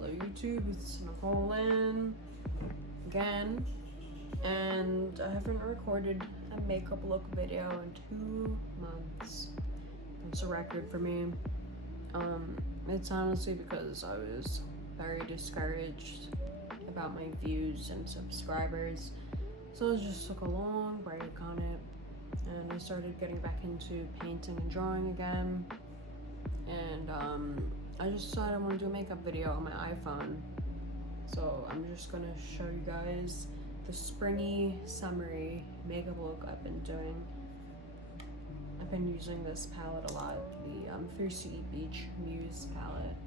Hello YouTube, it's Nicole again, and I haven't recorded a makeup look video in 2 months. It's a record for me. It's honestly because I was very discouraged about my views and subscribers, so I just took a long break on it, and I started getting back into painting and drawing again, and I just decided I want to do a makeup video on my iPhone. So I'm just gonna show you guys the springy, summery makeup look I've been doing. I've been using this palette a lot, the Spring Beach Muse palette.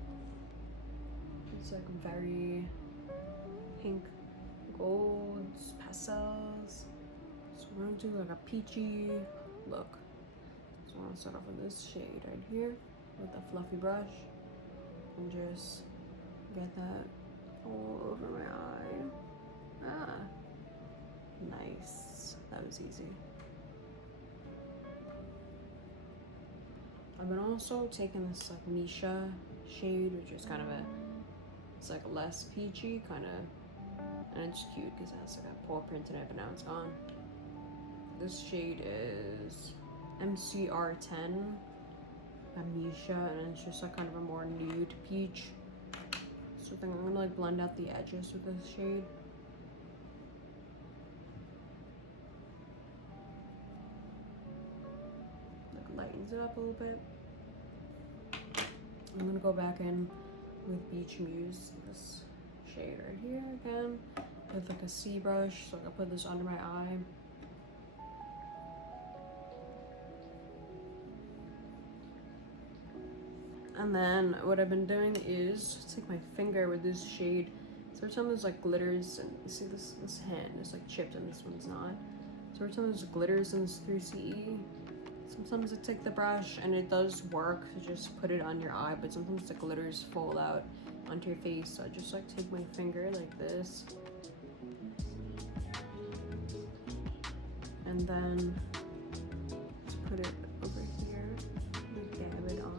It's like very pink, golds, pastels. So we're gonna do like a peachy look. So I'm gonna start off with this shade right here with a fluffy brush and just get that all over my eye. Ah, nice. That was easy. I've been also taking this like Misha shade, which is kind of it's like less peachy, kind of, and it's cute because it has like a paw print in it, but now it's gone. This shade is MCR10 by Misha, and it's just like kind of a more nude peach. So I think I'm gonna like blend out the edges with this shade. Like lightens it up a little bit. I'm gonna go back in with Beach Muse, this shade right here again, with like a C brush. So I'm gonna put this under my eye. And then what I've been doing is take my finger with this shade. So every time there's like glitters, and you see this hand is like chipped and this one's not. So every time there's glitters in this 3CE, sometimes I take the brush and it does work to just put it on your eye, but sometimes the glitters fall out onto your face. So I just like take my finger like this, and then just put it over here, like dab it on.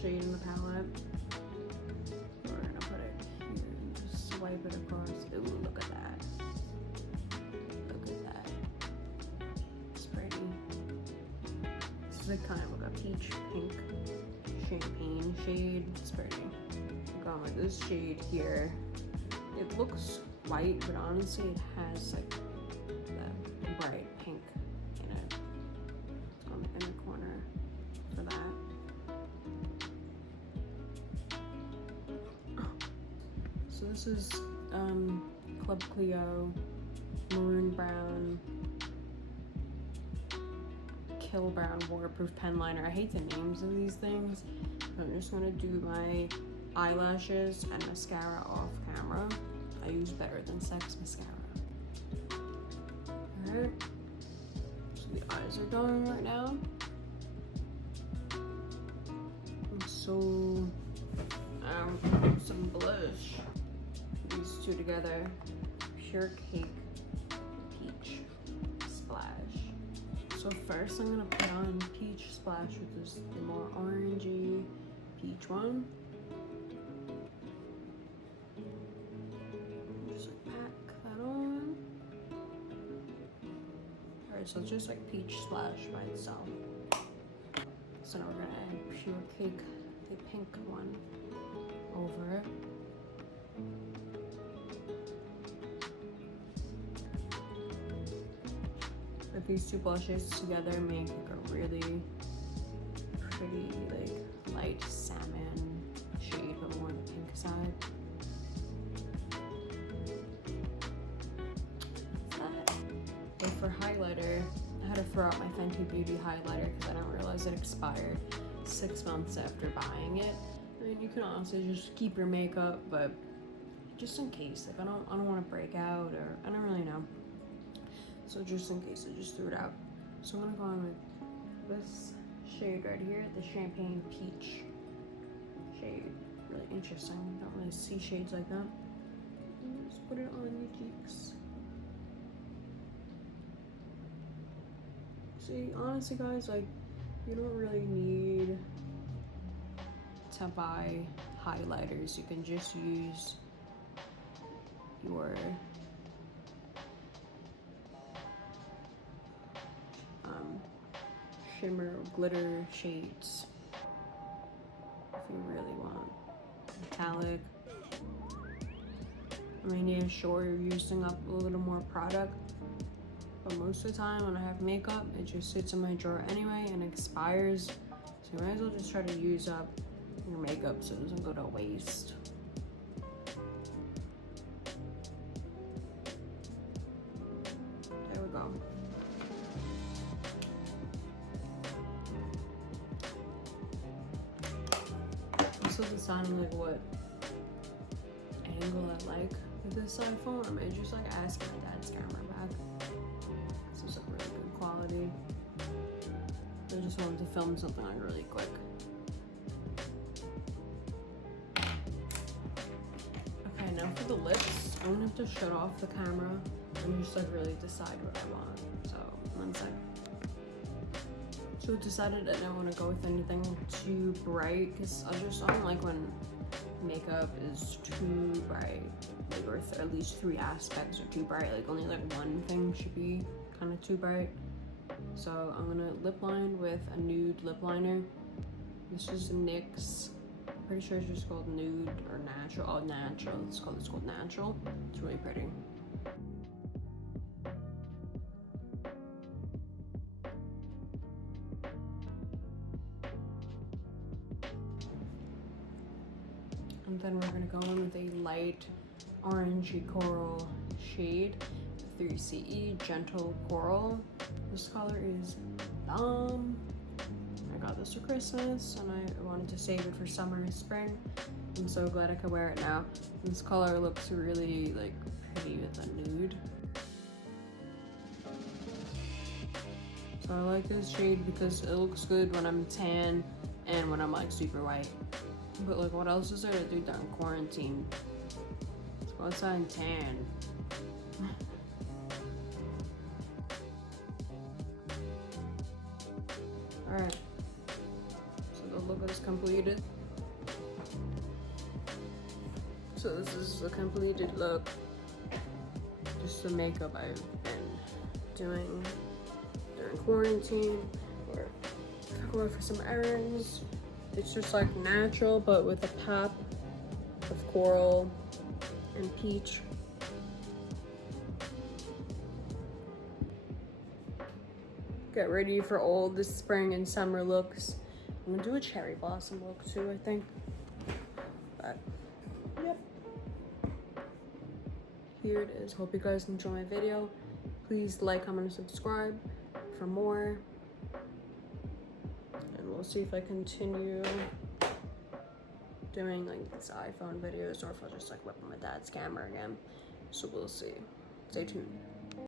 Shade in the palette. We're gonna put it here and just swipe it across. Ooh, look at that. Look at that. It's pretty. This is like kind of like a peach pink champagne shade. It's pretty. I'm going with this shade here. It looks white, but honestly it has like that bright pink in it. It's on the inner corner for that. So this is Club Clio Maroon Brown Kill Brown Waterproof Pen Liner. I hate the names of these things, but I'm just gonna do my eyelashes and mascara off camera. I use Better Than Sex mascara. Alright, so the eyes are done right now. And so some blush. These two together, Pure Cake Peach Splash. So first I'm gonna put on Peach Splash, which is the more orangey peach one. Just like pack that on. Alright, so it's just like Peach Splash by itself. So now we're gonna add Pure Cake, the pink one, over it. But these two blushes together make like a really pretty, like light salmon shade, but more on the pink side. And for highlighter, I had to throw out my Fenty Beauty highlighter because I didn't realize it expired 6 months after buying it. I mean, you can honestly just keep your makeup, but just in case, like I don't want to break out, or I don't really know. So just in case, I just threw it out. So I'm gonna go on with this shade right here, the Champagne Peach shade. really interesting. Don't really see shades like that. Just put it on your cheeks. See, honestly guys, like, you don't really need to buy highlighters. You can just use your shimmer or glitter shades if you really want. Metallic. I mean, yeah, sure, you're using up a little more product, but most of the time when I have makeup, it just sits in my drawer anyway and expires. So you might as well just try to use up your makeup so it doesn't go to waste. There we go. I'm still deciding like what angle I like with this iPhone. I might just like ask my dad's camera back. This is like really good quality. I just wanted to film something like really quick. Okay, now for the lips, I'm gonna have to shut off the camera and just like really decide what I want. So, one sec. So I decided I don't want to go with anything too bright because I don't like when makeup is too bright, like, or at least 3 aspects are too bright. Like only like one thing should be kind of too bright. So I'm gonna lip line with a nude lip liner. This is NYX. Pretty sure it's just called nude or natural. Oh, natural. It's called natural. It's really pretty. And then we're gonna go in with a light orangey coral shade, 3CE Gentle Coral. This color is I got this for Christmas and I wanted to save it for summer and spring. I'm so glad I could wear it now. This color looks really like pretty with a nude. So I like this shade because it looks good when I'm tan and when I'm like super white. But like, what else is there to do during quarantine? Let's go outside and tan. Alright, so the look is completed. So this is the completed look. Just the makeup I've been doing during quarantine, or if I go out for some errands. It's just like natural, but with a pop of coral and peach. Get ready for all the spring and summer looks. I'm gonna do a cherry blossom look too, I think. But, yep. Here it is. Hope you guys enjoy my video. Please like, comment, and subscribe for more. And we'll see if I continue doing like these iPhone videos or if I'll just like whip my dad's camera again. So we'll see. Stay tuned.